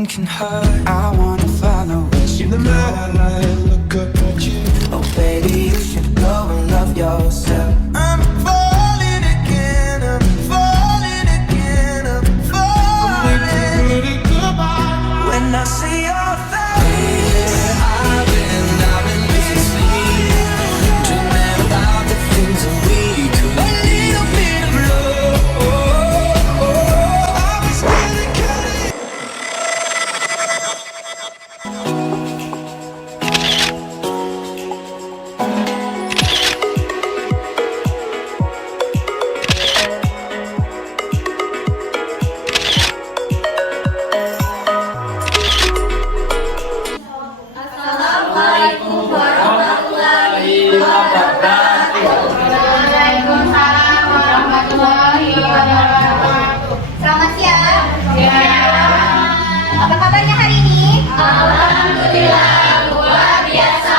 nothing can hurt. I wanna follow where she goes. Look up at you. Oh baby, you should go and love yourself. I'm falling again, I'm falling again, I'm falling. When I see your face, I've been losing sleep, dreaming about the things that we could. A little bit of love, I was really cutting. Assalamualaikum warahmatullahi wabarakatuh. Waalaikumsalam warahmatullahi wabarakatuh. Selamat siang. Apa kabarnya hari ini? Alhamdulillah, luar biasa.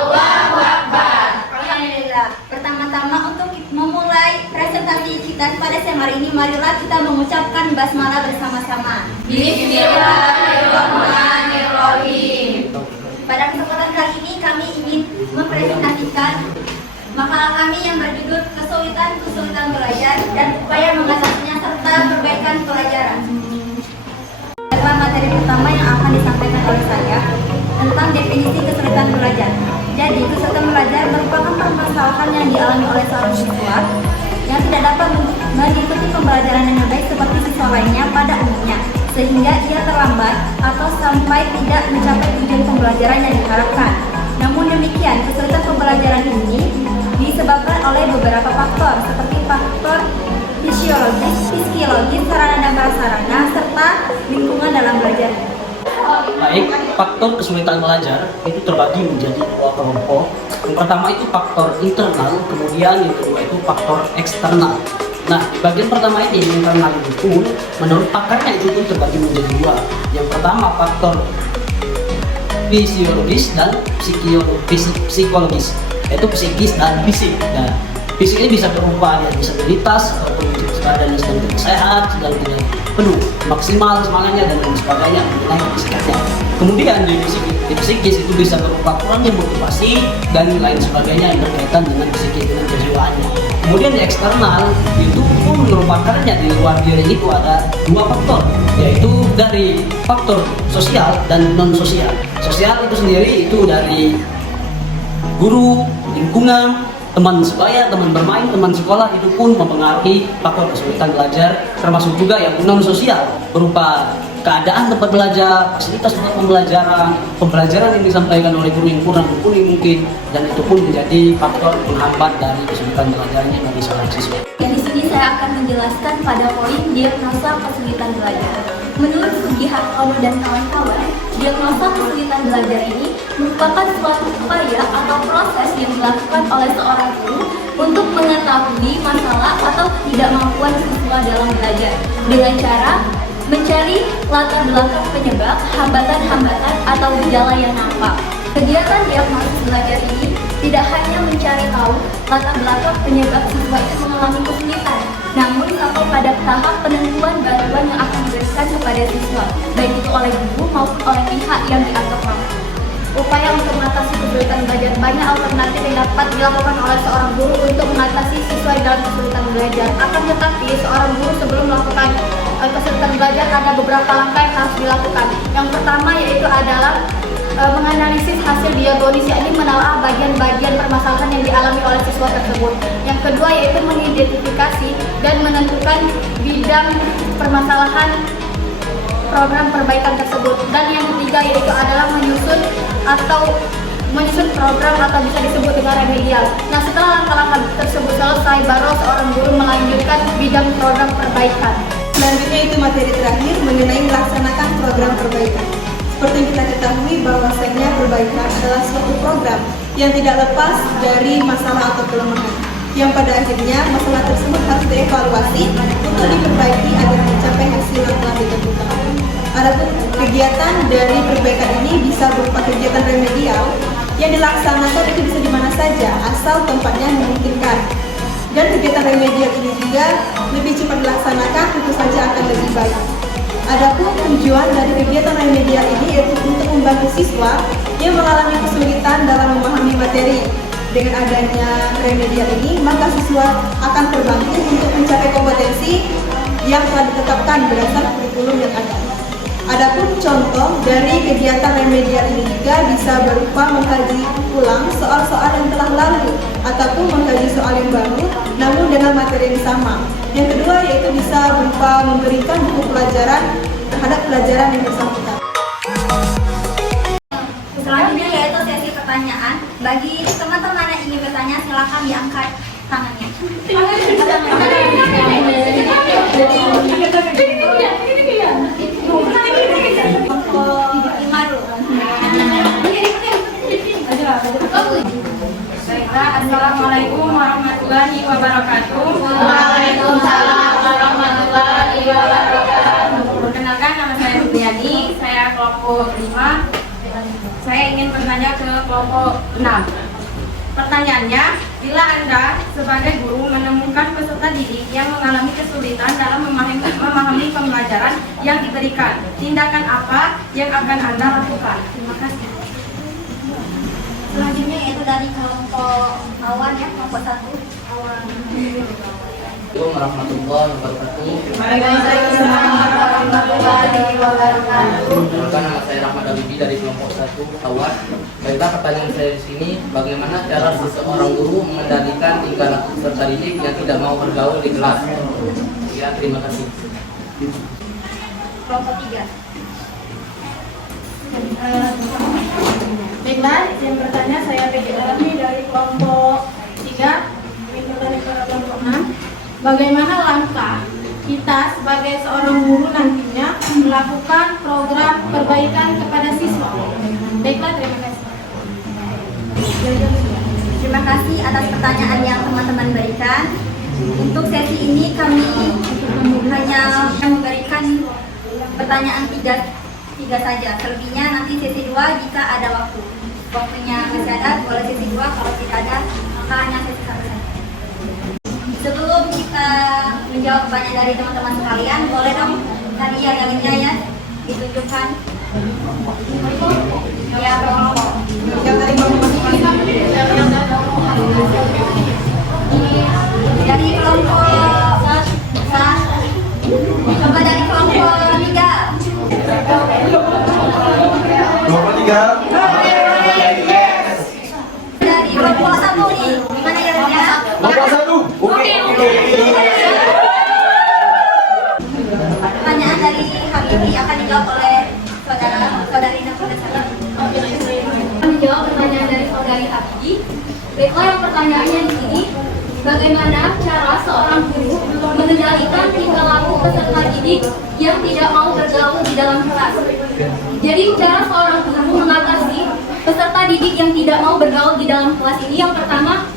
Allahu Akbar. Alhamdulillah. Pertama-tama untuk memulai presentasi kita pada siang hari ini, marilah kita mengucapkan basmalah bersama-sama. Bismillahirrahmanirrahim. Pada kesempatan kali ini kami ingin mempresentasikan makalah kami yang berjudul Kesulitan Belajar dan Upaya Mengatasinya serta Perbaikan Pelajaran. Adalah materi pertama yang akan disampaikan oleh saya tentang definisi kesulitan belajar. Jadi, kesulitan belajar merupakan permasalahan yang dialami oleh seorang siswa yang tidak dapat mengikuti pembelajaran dengan baik seperti siswa lainnya pada umumnya, sehingga ia terlambat atau sampai tidak mencapai tujuan pembelajaran yang diharapkan. Namun demikian, kesulitan pembelajaran ini disebabkan oleh beberapa faktor seperti faktor fisiologis, sarana dan prasarana, serta lingkungan dalam belajar. Baik, faktor kesulitan belajar itu terbagi menjadi dua kelompok. Yang pertama itu faktor internal, kemudian yang kedua itu faktor eksternal. Nah, di bagian pertama ini internal itu pun menurut pakarnya itu pun terbagi menjadi dua. Yang pertama faktor fisiologis dan psikologis, yaitu psikis dan fisik. Nah, fisik ini bisa berupa disabilitas ataupun keadaan yang sedang tidak sehat, sedang tidak penuh maksimal semangatnya dan lain sebagainya mengenai fisiknya. Kemudian di psikis itu bisa berupa kurangnya motivasi dan lain sebagainya yang berkaitan dengan psikis dengan kejiwaannya. Kemudian di eksternal itu pun merupakannya di luar diri itu ada dua faktor, yaitu dari faktor sosial dan non sosial. Sosial itu sendiri itu dari guru, lingkungan, teman sebaya, teman bermain, teman sekolah, itu pun mempengaruhi faktor kesulitan belajar, termasuk juga yang non sosial berupa keadaan tempat belajar, fasilitas tempat pembelajaran yang disampaikan oleh guru yang kurang mumpuni mungkin, dan itu pun menjadi faktor penghambat dari kesulitan belajarnya bagi seorang siswa. Di sini saya akan menjelaskan pada poin diagnosa kesulitan belajar. Menurut Sugi Hartono dan kawan-kawan, diagnosa kesulitan belajar ini merupakan suatu upaya atau proses yang dilakukan oleh seorang guru untuk mengetahui masalah atau ketidakmampuan siswa dalam belajar dengan cara mencari latar belakang penyebab, hambatan-hambatan atau gejala yang nampak. Kegiatan diagnosis belajar ini tidak hanya mencari tahu latar belakang penyebab siswa itu mengalami kesulitan, namun sampai pada tahap penentuan bantuan yang akan diberikan kepada siswa, baik itu oleh guru maupun oleh pihak yang dianggap mampu. Upaya untuk mengatasi kesulitan belajar, banyak alternatif yang dapat dilakukan oleh seorang guru untuk mengatasi siswa dalam kesulitan belajar. Akan tetapi, seorang guru sebelum melakukan kesulitan belajar ada beberapa langkah yang harus dilakukan. Yang pertama yaitu adalah menganalisis hasil diagnosis, yakni menelaah bagian-bagian permasalahan yang dialami oleh siswa tersebut. Yang kedua yaitu mengidentifikasi dan menentukan bidang permasalahan program perbaikan tersebut. Dan yang ketiga yaitu adalah menyusun program atau bisa disebut dengan remedial. Nah, setelah langkah-langkah tersebut selesai, baru seorang guru melanjutkan bidang program perbaikan. Selanjutnya itu materi terakhir mengenai melaksanakan program perbaikan. Seperti yang kita ketahui bahwasanya perbaikan adalah suatu program yang tidak lepas dari masalah atau kelemahan, yang pada akhirnya masalah tersebut harus dievaluasi untuk diperbaiki agar mencapai hasil yang telah ditentukan. Adapun kegiatan dari perbaikan ini bisa berupa kegiatan remedial yang dilaksanakan itu bisa di mana saja asal tempatnya memungkinkan. Dan kegiatan remedial ini juga lebih cepat dilaksanakan, tentu saja akan lebih baik. Adapun tujuan dari kegiatan remedial ini yaitu untuk membantu siswa yang mengalami kesulitan dalam memahami materi. Dengan adanya remedial ini, maka siswa akan terbantu untuk mencapai kompetensi yang telah ditetapkan berdasarkan kurikulum yang ada. Adapun contoh dari kegiatan remedial ini juga bisa berupa mengkaji ulang soal-soal yang telah lalu ataupun mengkaji soal yang baru namun dengan materi yang sama. Yang kedua yaitu bisa berupa memberikan buku pelajaran terhadap pelajaran yang bersangkutan. Selanjutnya yaitu sesi pertanyaan. Bagi teman-teman yang ingin bertanya silakan diangkat tangannya. Assalamualaikum warahmatullahi wabarakatuh. Waalaikumsalam warahmatullahi wabarakatuh. Perkenalkan, nama saya Rupiani, saya kelompok 5. Saya ingin bertanya ke kelompok 6. Pertanyaannya, bila Anda sebagai guru menemukan peserta didik yang mengalami kesulitan dalam memahami pembelajaran yang diberikan, tindakan apa yang akan Anda lakukan? Terima kasih. Selanjutnya yaitu dari kelompok awan ya, kelompok 1 awan. Assalamualaikum warahmatullahi wabarakatuh. Waalaikumsalam warahmatullahi wabarakatuh. Perkenalkan, nama saya Rahmat Habibi dari kelompok 1 Awan. Baiklah, pertanyaan saya di sini, bagaimana cara seseorang guru mengendalikan tingkah laku peserta didik yang tidak mau bergaul di kelas? Ya, terima kasih. Kelompok 3. Baiklah, izin bertanya, saya Peggy Alami dari kelompok 3. Ingin bertanya kepada kelompok 6. Bagaimana langkah kita sebagai seorang guru nantinya melakukan program perbaikan kepada siswa? Baiklah, terima kasih. Terima kasih atas pertanyaan yang teman-teman berikan. Untuk sesi ini kami hanya memberikan pertanyaan tiga saja. Selebihnya nanti sesi 2 jika ada waktu. Waktunya masih ada, boleh sesi 2. Kalau tidak ada, maka hanya sesi 1 saja. Sebelum kita menjawab pertanyaan dari teman-teman sekalian, boleh dong tadi yang lainnya ya ditunjukkan. Ya, kelompok. Yang dari kelompok Dari kelompok coba dari kelompok 3. Kelompok 3. Dari kelompok 1 nih, gimana ya? Kelompok 1. Oke. Pertanyaan dari Habibi akan dijawab oleh saudari Nafisa. Menjawab pertanyaan dari saudari Habibi. Baiklah, yang pertanyaannya di sini, bagaimana cara seorang guru mengendalikan tingkah laku peserta didik yang tidak mau bergaul di dalam kelas? Jadi cara seorang guru mengatasi peserta didik yang tidak mau bergaul di dalam kelas ini, yang pertama,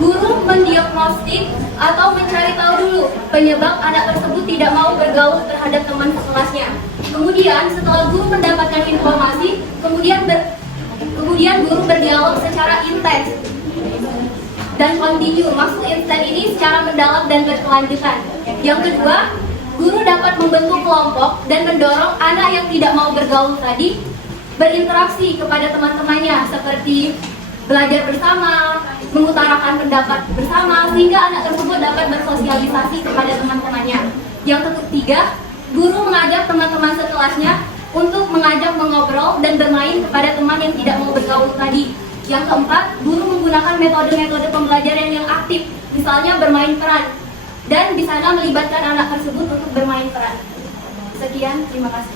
guru mendiagnostik atau mencari tahu dulu penyebab anak tersebut tidak mau bergaul terhadap teman sekelasnya. Kemudian setelah guru mendapatkan informasi, kemudian guru berdialog secara intens dan kontinu. Maksud intens ini secara mendalam dan berkelanjutan. Yang kedua, guru dapat membentuk kelompok dan mendorong anak yang tidak mau bergaul tadi berinteraksi kepada teman-temannya, seperti belajar bersama, mengutarakan pendapat bersama, sehingga anak tersebut dapat bersosialisasi kepada teman-temannya. Yang ketiga, guru mengajak teman-teman sekelasnya untuk mengajak mengobrol dan bermain kepada teman yang tidak mau bergaul tadi. Yang keempat, guru menggunakan metode-metode pembelajaran yang aktif, misalnya bermain peran, dan di sana melibatkan anak tersebut untuk bermain peran. Sekian, terima kasih.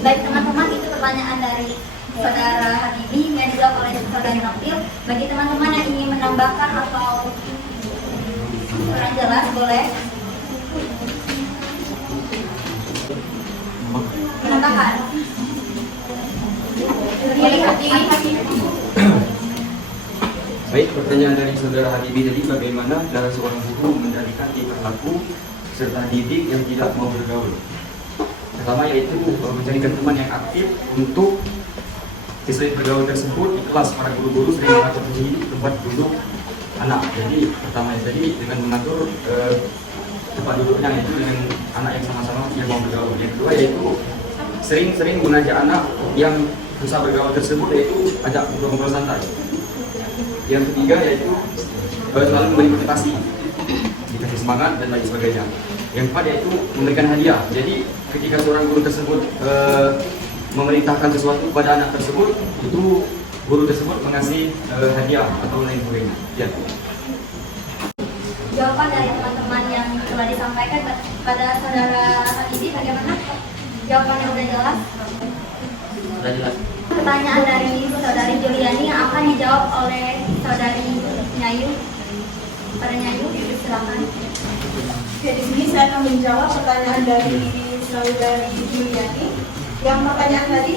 Baik teman-teman, itu pertanyaan dari saudara Habibi yang dijawab oleh saudara Nafil. Bagi teman-teman yang ingin menambahkan atau kurang jelas, boleh menambahkan. Baik, pertanyaan dari saudara Habibi tadi, bagaimana cara seorang guru mengendalikan tingkah laku serta didik yang tidak mau bergaul? Pertama yaitu mencarikan teman yang aktif untuk siswa bergaul tersebut. Di kelas para guru-guru sering mengatur di tempat duduk anak. Jadi pertama tadi dengan mengatur tempat duduknya itu dengan anak yang sama-sama yang mau bergaul. Yang kedua yaitu sering-sering mengajak anak yang susah bergaul tersebut, yaitu ajak ngobrol santai. Yang ketiga yaitu selalu memberi motivasi, dikasih semangat dan lain sebagainya. Yang keempat yaitu memberikan hadiah. Jadi ketika seorang guru tersebut memerintahkan sesuatu kepada anak tersebut, itu guru tersebut mengasih hadiah atau lain sebagainya. Ya. Jawaban dari teman-teman yang telah disampaikan pada saudara Habibie bagaimana? Jawabannya udah jelas? Sudah jelas. Pertanyaan dari saudari Juliani yang akan dijawab oleh saudari Nyayu. Pada Nyayu, silakan. Oke, di sini saya akan menjawab pertanyaan dari saudari Juliani. Yang pertanyaan tadi,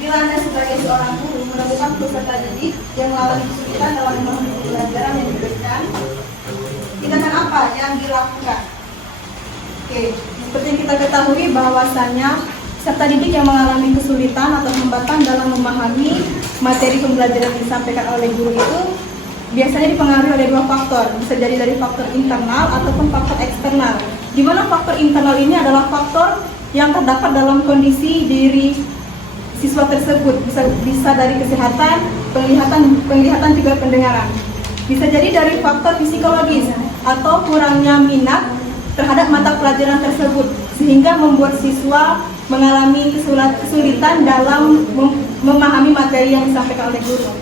bila Anda sebagai seorang guru menemukan peserta didik yang mengalami kesulitan dalam memahami pembelajaran yang diberikan, tindakan apa yang dilakukan? Oke, seperti yang kita ketahui bahwasannya peserta didik yang mengalami kesulitan atau hambatan dalam memahami materi pembelajaran yang disampaikan oleh guru itu biasanya dipengaruhi oleh dua faktor, bisa jadi dari faktor internal ataupun faktor eksternal. Di mana faktor internal ini adalah faktor yang terdapat dalam kondisi diri siswa tersebut, bisa dari kesehatan, penglihatan juga pendengaran. Bisa jadi dari faktor psikologis atau kurangnya minat terhadap mata pelajaran tersebut sehingga membuat siswa mengalami kesulitan dalam memahami materi yang disampaikan oleh guru.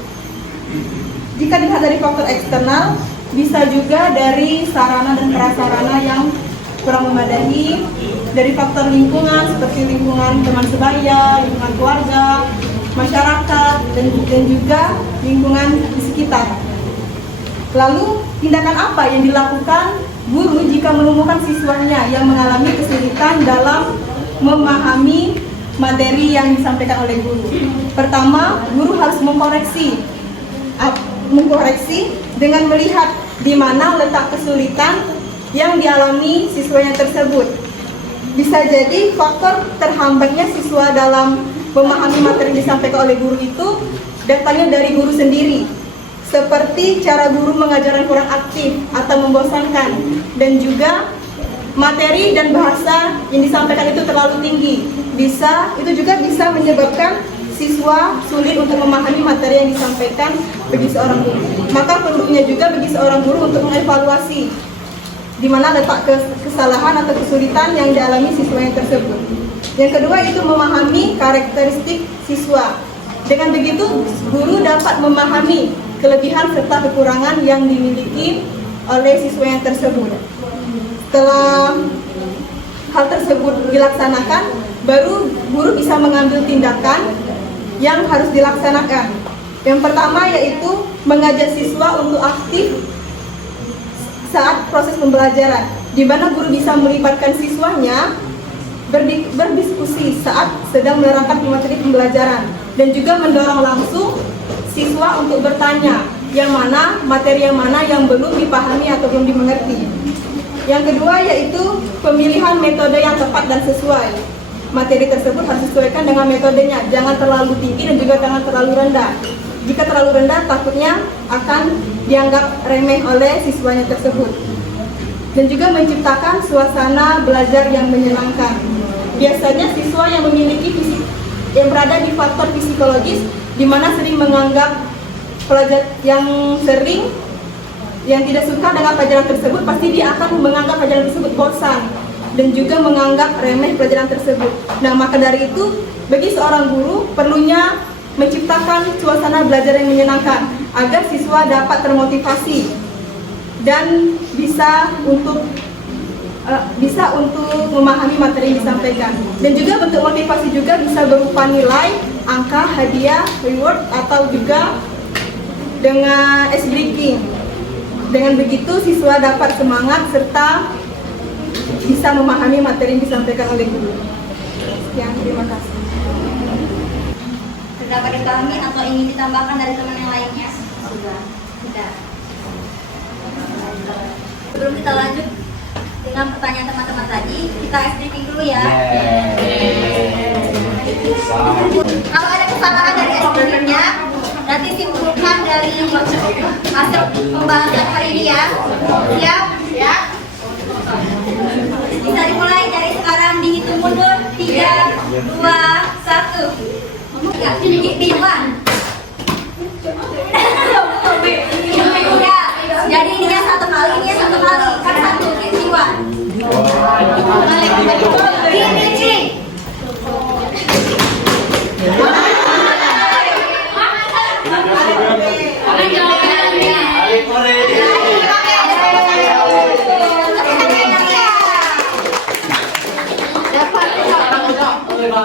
Jika dilihat dari faktor eksternal, bisa juga dari sarana dan prasarana yang kurang memadai, dari faktor lingkungan seperti lingkungan teman sebaya, lingkungan keluarga, masyarakat, dan juga lingkungan di sekitar. Lalu, tindakan apa yang dilakukan guru jika menemukan siswanya yang mengalami kesulitan dalam memahami materi yang disampaikan oleh guru? Pertama, guru harus mengkoreksi dengan melihat di mana letak kesulitan yang dialami siswanya tersebut. Bisa jadi faktor terhambatnya siswa dalam memahami materi yang disampaikan oleh guru itu datangnya dari guru sendiri, seperti cara guru mengajar yang kurang aktif atau membosankan, dan juga materi dan bahasa yang disampaikan itu terlalu tinggi. Itu juga bisa menyebabkan siswa sulit untuk memahami materi yang disampaikan bagi seorang guru. Maka perlunya juga bagi seorang guru untuk mengevaluasi di mana letak kesalahan atau kesulitan yang dialami siswanya tersebut. Yang kedua itu memahami karakteristik siswa. Dengan begitu, guru dapat memahami kelebihan serta kekurangan yang dimiliki oleh siswanya tersebut. Setelah hal tersebut dilaksanakan, baru guru bisa mengambil tindakan yang harus dilaksanakan. Yang pertama yaitu mengajak siswa untuk aktif saat proses pembelajaran, di mana guru bisa melibatkan siswanya berdiskusi saat sedang menerangkan materi pembelajaran, dan juga mendorong langsung siswa untuk bertanya materi yang mana yang belum dipahami atau belum dimengerti. Yang kedua yaitu pemilihan metode yang tepat dan sesuai. Materi tersebut harus disesuaikan dengan metodenya, jangan terlalu tinggi dan juga jangan terlalu rendah. Jika terlalu rendah, takutnya akan dianggap remeh oleh siswanya tersebut. Dan juga menciptakan suasana belajar yang menyenangkan. Biasanya siswa yang yang berada di faktor psikologis, di mana sering menganggap pelajar yang tidak suka dengan pelajaran tersebut, pasti dia akan menganggap pelajaran tersebut bosan dan juga menganggap remeh pelajaran tersebut. Nah, maka dari itu, bagi seorang guru perlunya menciptakan suasana belajar yang menyenangkan agar siswa dapat termotivasi dan bisa untuk memahami materi yang disampaikan. Dan juga bentuk motivasi juga bisa berupa nilai, angka, hadiah, reward, atau juga dengan ice breaking. Dengan begitu siswa dapat semangat serta bisa memahami materi yang disampaikan oleh guru. Sekian, terima kasih. Dapat dipahami atau ingin ditambahkan dari teman yang lainnya? Sudah. Sebelum kita lanjut dengan pertanyaan teman-teman tadi, kita briefing dulu ya. Kalau ada kesalahan dari briefingnya, nanti simpulkan dari hasil pembahasan hari ini ya. Siap? Ya. Ya, Iwan. Ya, jadi ini yang satu kali, ini yang satu kali. Kan satu, Iwan. Ini.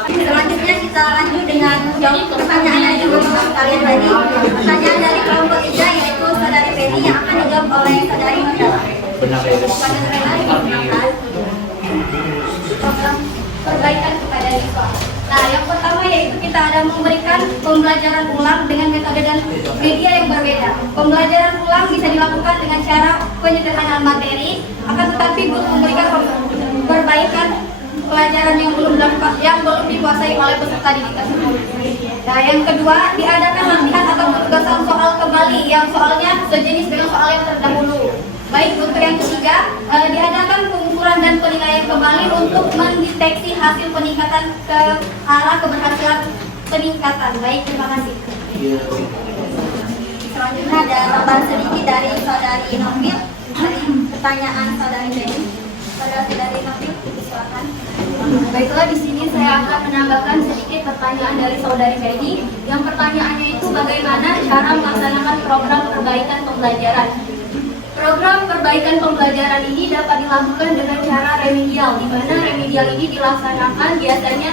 Selanjutnya kita lanjut dengan jawab pertanyaan yang juga kalian tadi. Pertanyaan dari kelompok 3 yaitu saudari Feni yang akan dijawab oleh saudari Mandala. Program perbaikan kepada siswa. Nah, yang pertama yaitu kita ada memberikan pembelajaran ulang dengan metode dan media yang berbeda. Pembelajaran ulang bisa dilakukan dengan cara penyederhanaan materi, akan tetapi guru memberikan perbaikan pelajaran yang belum dikuasai oleh peserta didik tersebut. Nah, yang kedua, diadakan latihan atau penugasan soal kembali yang soalnya sejenis dengan soal yang terdahulu. Baik, untuk yang ketiga, diadakan pengukuran dan penilaian kembali untuk mendeteksi hasil peningkatan ke arah keberhasilan peningkatan. Baik, terima kasih. Selanjutnya ada tambahan sedikit dari saudari Nofil dari pertanyaan saudari Feni. Saudari Nofil, silakan. Baiklah, di sini saya akan menambahkan sedikit pertanyaan dari saudari Feni. Yang pertanyaannya itu bagaimana cara melaksanakan program perbaikan pembelajaran. Program perbaikan pembelajaran ini dapat dilakukan dengan cara remedial, di mana remedial ini dilaksanakan biasanya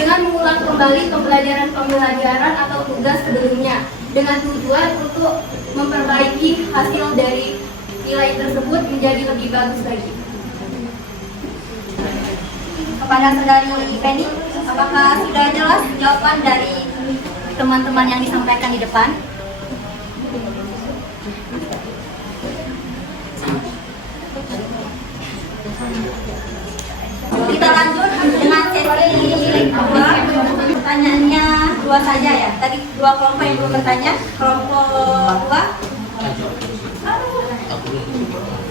dengan mengulang kembali pembelajaran atau tugas sebelumnya dengan tujuan untuk memperbaiki hasil dari nilai tersebut menjadi lebih bagus lagi. Kepada saudari Feni, apakah sudah jelas jawaban dari teman-teman yang disampaikan di depan? Kita lanjut dengan sesi kedua. Pertanyaannya dua saja ya. Tadi dua kelompok yang belum bertanya. Kelompok 2.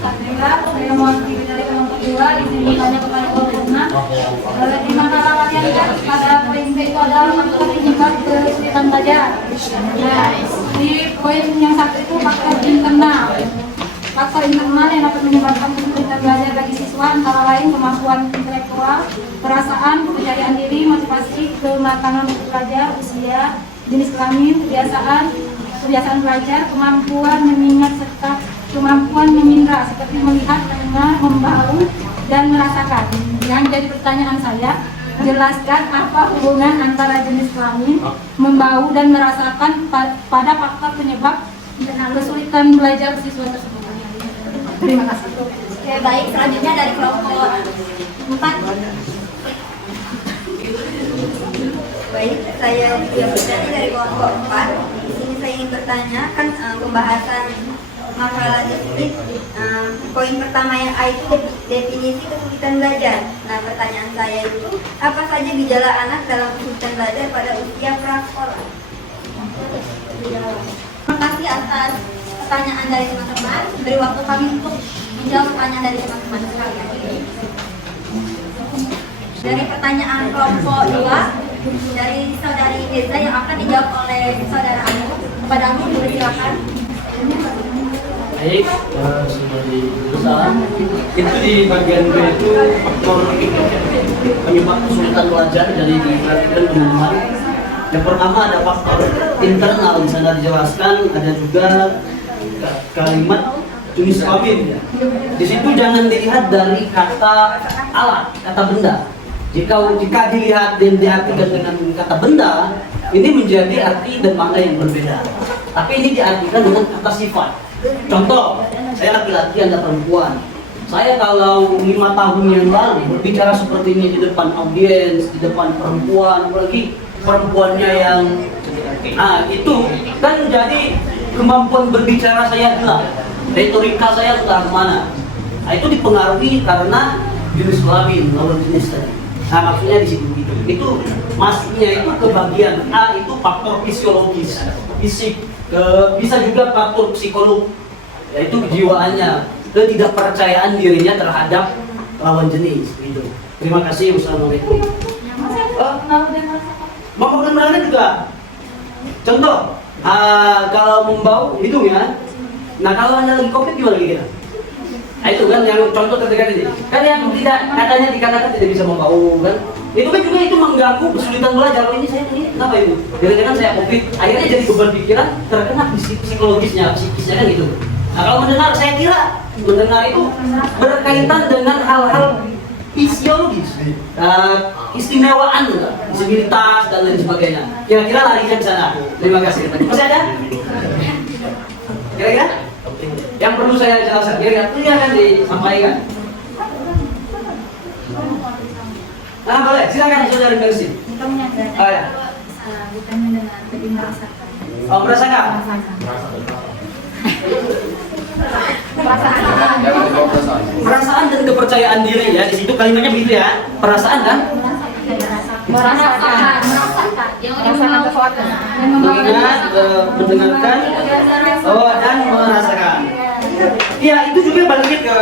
Saya mewakili dari kelompok 2 di sini bertanya kepada kelompok 6. Di mana latihan kan pada poin B itu adalah faktor penyebab kesulitan belajar. Nah, di poin yang satu itu faktor internal. Faktor internal yang dapat menyebabkan kesulitan belajar bagi siswa antara lain kemampuan intelektual, perasaan, kepercayaan diri, motivasi, kematangan untuk belajar, usia, jenis kelamin, kebiasaan belajar, kemampuan mengingat serta kemampuan mengindra seperti melihat, mendengar, membau, dan merasakan. Yang jadi pertanyaan saya, jelaskan apa hubungan antara jenis kelamin, membau, dan merasakan pada faktor penyebab kesulitan belajar siswa tersebut. Terima kasih. Oke, baik. Selanjutnya dari kelompok 4. Baik, saya bertanya dari kelompok 4. Di sini saya ingin bertanya, kan pembahasan makalah di sini poin pertama yang A itu definisi kesulitan belajar. Nah, pertanyaan saya itu, apa saja gejala anak dalam kesulitan belajar pada usia prasekolah? Terima kasih atas pertanyaan dari teman-teman. Beri waktu kami untuk menjawab pertanyaan dari teman-teman sekalian. Dari pertanyaan kelompok 2 dari saudari Deza yang akan dijawab oleh saudara Anu. Kepada Anu, silakan. Baik, seperti besar itu di bagian B itu faktor penyebab kesulitan belajar dari diperhatikan teman-teman. Yang pertama ada faktor internal, di sana dijelaskan, ada juga kalimat jenis kelamin. Di situ jangan dilihat dari kata alat, kata benda. Jika dilihat dan diartikan dengan kata benda, ini menjadi arti dan makna yang berbeda. Tapi ini diartikan dengan kata sifat. Contoh, saya laki-laki, Anda perempuan. Saya kalau 5 tahun yang lalu berbicara seperti ini di depan audiens, di depan perempuan, apalagi perempuannya yang itu kan jadi kemampuan berbicara saya hilang, retorika saya entah kemana. Nah, itu dipengaruhi karena jenis kelamin, lawan jenis tadi. Nah, maksudnya di situ gitu. Itu masuknya itu ke bagian A itu faktor fisiologis, fisik. Bisa juga faktor psikolog, yaitu kejiwaannya, ketidakpercayaan dirinya terhadap lawan jenis. Gitu. Terima kasih. Wassalamualaikum. Mabuk dan merasakan juga. Contoh, kalau membau hidung ya. Nah kalau anda lagi COVID gimana kira? Nah itu kan yang contoh terdekat ini. Kan yang tidak katanya dikatakan tidak bisa membau kan? Itu kan juga itu mengganggu kesulitan belajar. Ini saya ini kenapa itu? Jangan-jangan saya COVID, akhirnya jadi beban pikiran terkena psikologisnya, psikisnya kan gitu. Nah kalau mendengar, saya kira mendengar itu berkaitan dengan hal-hal fisiologis, istimewaan, disabilitas dan lain sebagainya. Kira-kira larinya ke sana. Terima kasih. Masih ada? Kira-kira? Yang perlu saya jelaskan, kira-kira itu akan disampaikan. Nah boleh, silakan saudara Mercy. Oh ya. Bukan mendengar, tapi merasakan. Oh merasakan? Perasaan dan kepercayaan diri ya, di situ kalimatnya begitu ya. Perasaan kan? Merasakan. Yang Merasakan sesuatu. Mengingat, mendengarkan, dan merasakan. Ya itu juga balik ke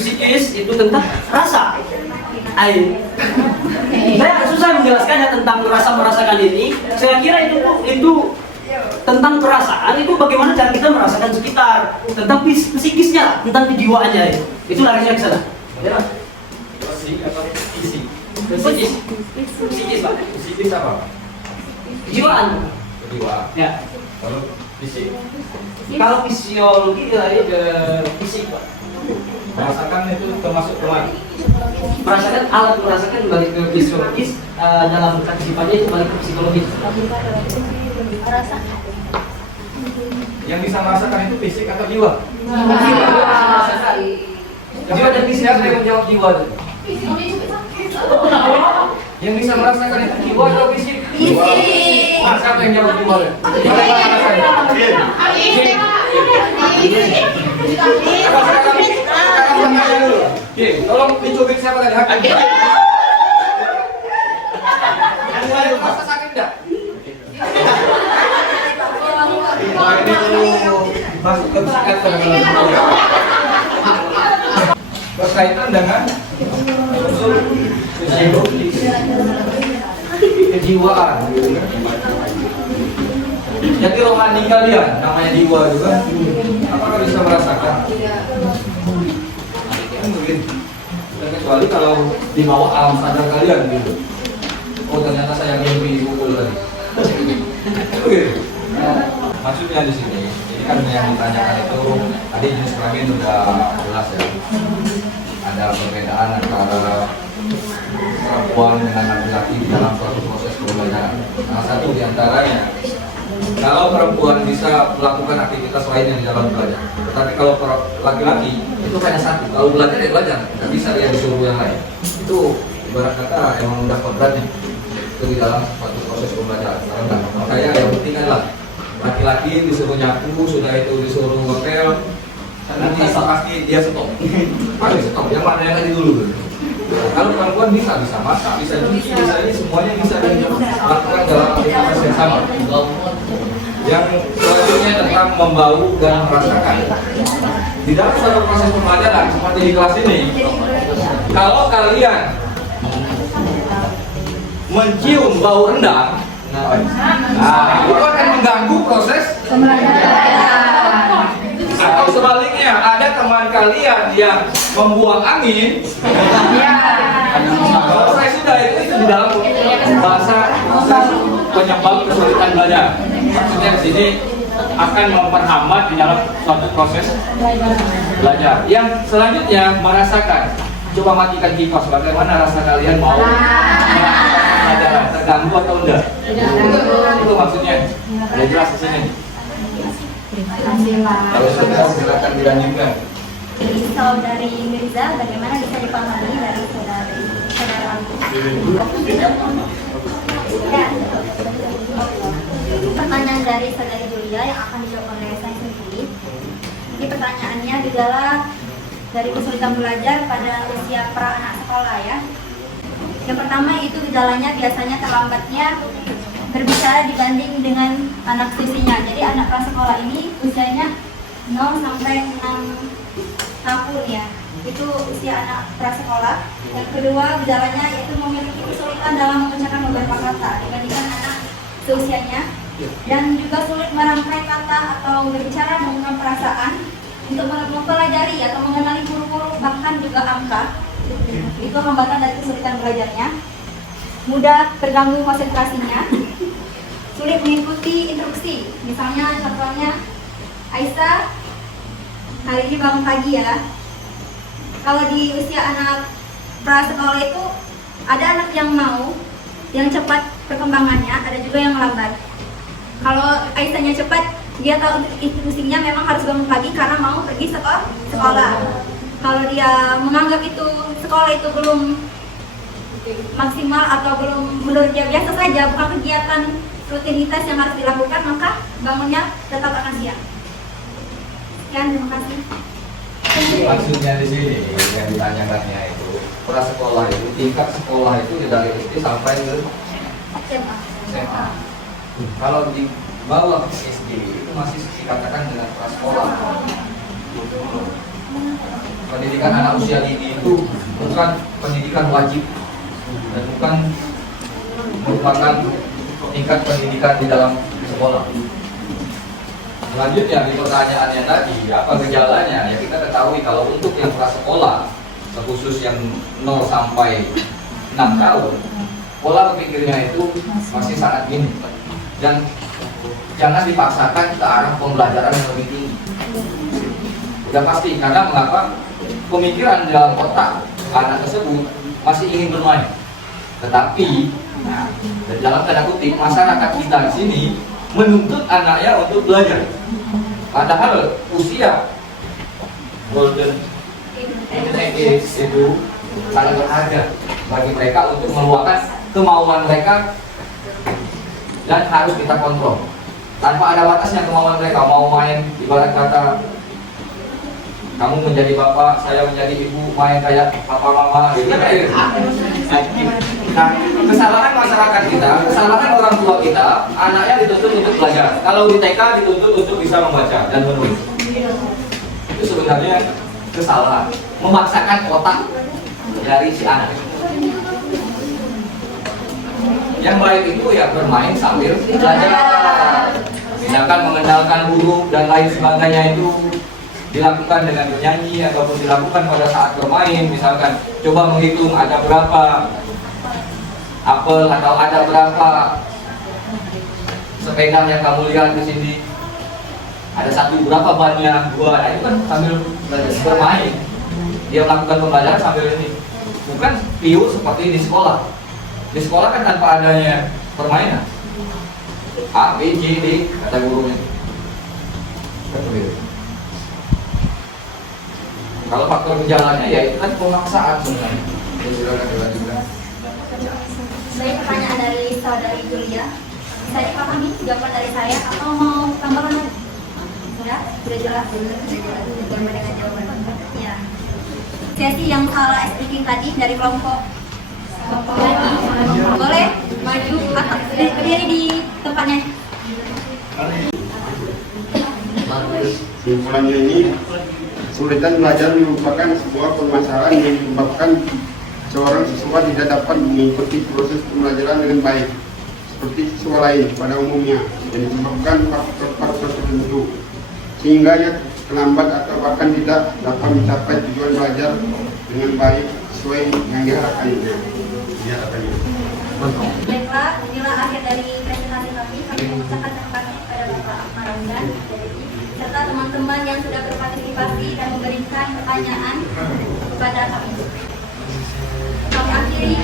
psikis, itu tentang rasa. Saya susah menjelaskannya tentang merasakan ini. Saya kira itu tentang perasaan, itu bagaimana cara kita merasakan sekitar, tentang psikisnya, tentang kejiwaannya itu larinya ke sana. Ya. Psik atau fisik? Psikis Pak. Psikis apa? Kejiwaan. Kejiwaan. Ya. Kalau fisik? Kalau fisiologi lari ke fisik Pak. Merasakan itu termasuk kemana? Merasakan, alat merasakan balik ke fisiologis, dalam sifatnya itu balik ke psikologis. Yang bisa merasakan itu fisik atau jiwa? Jiwa dan fisik Siapa yang menjawab jiwa? Yang bisa merasakan itu jiwa atau fisik? Mas, siapa yang jawab jiwa? Tolong dicubit siapa tadi hakim? Masa sakit enggak? Masuk ke psikiater berkaitan dengan kejiwaan. Jadi rohani kalian, namanya jiwa juga, apakah bisa merasakan? Mungkin. Dan kecuali kalau di bawah alam sadar kalian gitu. Oh ternyata saya mimpi pukul tadi. Maksudnya di sini, ini kan yang ditanyakan itu tadi jenis kelamin sudah jelas ya. Ada perbedaan antara perempuan dengan laki-laki di dalam suatu proses pembelajaran. Salah satu diantaranya, kalau perempuan bisa melakukan aktivitas lainnya di dalam belajar, tetapi kalau laki-laki itu hanya satu. Kalau belajar ya belajar, nggak bisa dia disuruh yang lain. Itu ibarat kata emang udah kodratnya itu di dalam suatu proses pembelajaran. Makanya yang penting adalah laki-laki disuruh nyapu, sudah itu disuruh ngepel, nanti pasti dia stop. Pasti stop. Yang mana yang tadi dulu? Kalau perempuan bisa masak, bisa cuci, bisa ini semuanya bisa dilakukan dalam aktivitas yang sama. Yang selanjutnya tentang membau dan merasakan. Di dalam suatu proses pembelajaran seperti di kelas ini, kalau kalian mencium bau rendang, nah, itu akan mengganggu proses pembelajaran. Atau sebaliknya, ada teman kalian yang membuang angin, kalau saya sudah itu di dalam bahasa penyebab kesulitan belajar. Maksudnya di sini akan memperhambat di dalam suatu proses belajar. Yang selanjutnya merasakan. Coba matikan kipas, bagaimana rasa kalian mau pelajaran, terganggu atau enggak? Itu maksudnya. Ada jelas di sini. Kalau sudah silakan dilanjutkan. Kalau dari Mirza, bagaimana bisa dipahami dari saudara? Ya. Pertanyaan dari saudari Julia yang akan dijawab oleh saya sendiri. Ini pertanyaannya, gejala dari kesulitan belajar pada usia pra anak sekolah ya. Yang pertama itu gejalanya biasanya terlambatnya berbicara dibanding dengan anak sisinya. Jadi anak prasekolah ini usianya 0 sampai 6 tahun ya. Itu usia anak prasekolah. Yang kedua gejalanya yaitu memiliki kesulitan kesulitan dalam mengucapkan beberapa kata dibandingkan anak seusianya, dan juga sulit merangkai kata atau berbicara menggunakan perasaan untuk mempelajari atau mengenali huruf-huruf bahkan juga angka. Itu hambatan dari kesulitan belajarnya. Mudah terganggu konsentrasinya, sulit mengikuti instruksi. Misalnya contohnya, Aisyah hari ini bangun pagi ya. Kalau di usia anak prasekolah itu ada anak yang cepat perkembangannya, ada juga yang lambat. Kalau Aisyahnya cepat, dia tahu untuk instruksinya memang harus bangun pagi karena mau pergi sekolah. Kalau dia menganggap itu sekolah itu belum maksimal atau belum, menurut dia biasa saja, bukan kegiatan rutinitas yang harus dilakukan, maka bangunnya tetap akan siang. Sekian, terima kasih. Maksudnya di sini yang ditanyakannya itu prasekolah itu tingkat sekolah itu dari SD sampai ke SMA. Kalau di bawah SD itu masih dikatakan dengan prasekolah. Pendidikan anak usia dini itu bukan pendidikan wajib dan bukan merupakan tingkat pendidikan di dalam sekolah. Selanjutnya di pertanyaannya tadi, apa gejalanya? Ya kita ketahui kalau untuk yang prasekolah, khusus yang 0 sampai 6 tahun, pola berpikirnya itu masih sangat minim dan jangan dipaksakan ke arah pembelajaran yang lebih tinggi. Sudah pasti, karena mengapa? Pemikiran dalam otak anak tersebut masih ingin bermain. Tetapi, dalam tanda kutip, masyarakat kita di sini menuntut anaknya untuk belajar. Padahal usia golden age itu sangat berharga bagi mereka untuk meluapkan kemauan mereka dan harus kita kontrol. Tanpa ada batasnya kemauan mereka, mau main ibarat kata kamu menjadi bapak, saya menjadi ibu, main kayak papa mama gitu. Nah, kesalahan masyarakat kita, kesalahan orang tua kita, anaknya dituntut untuk belajar. Kalau di TK dituntut untuk bisa membaca dan menulis. Itu sebenarnya kesalahan, memaksakan otak dari si anak. Yang baik itu ya bermain sambil belajar. Misalkan mengenalkan huruf dan lain sebagainya itu dilakukan dengan bernyanyi ataupun dilakukan pada saat bermain. Misalkan coba menghitung ada berapa apel atau ada berapa sepeda yang kamu lihat di sini, ada satu berapa bannya, dua. Nah, itu kan sambil bermain. Dia melakukan pembelajaran sambil ini, bukan piu seperti di sekolah. Di sekolah kan tanpa adanya permainan, A, B, C, D kata gurunya. Kalau faktor gejalanya ya itu kan pemaksaan sebenarnya. Baik, pertanyaan dari saudari Julia. Saya pahami jawaban dari saya atau mau tambahkan lagi? Sudah jelas. Bagaimana dengan jawaban? Ya. Sesi yang salah speaking tadi dari kelompok boleh maju atau berdiri di tempatnya. Simpulannya ini, kesulitan belajar merupakan sebuah permasalahan yang menyebabkan seorang siswa tidak dapat mengikuti proses pembelajaran dengan baik seperti siswa lain pada umumnya, dan disebabkan faktor-faktor tertentu sehingga ia terlambat atau bahkan tidak dapat mencapai tujuan belajar dengan baik sesuai yang diharapkannya. Baiklah, inilah akhir dari presentasi kami. Kami mengucapkan terima kasih kepada Bapak Ahmad Ramdan serta teman-teman yang sudah berpartisipasi dan memberikan pertanyaan kepada kami. Kami akhiri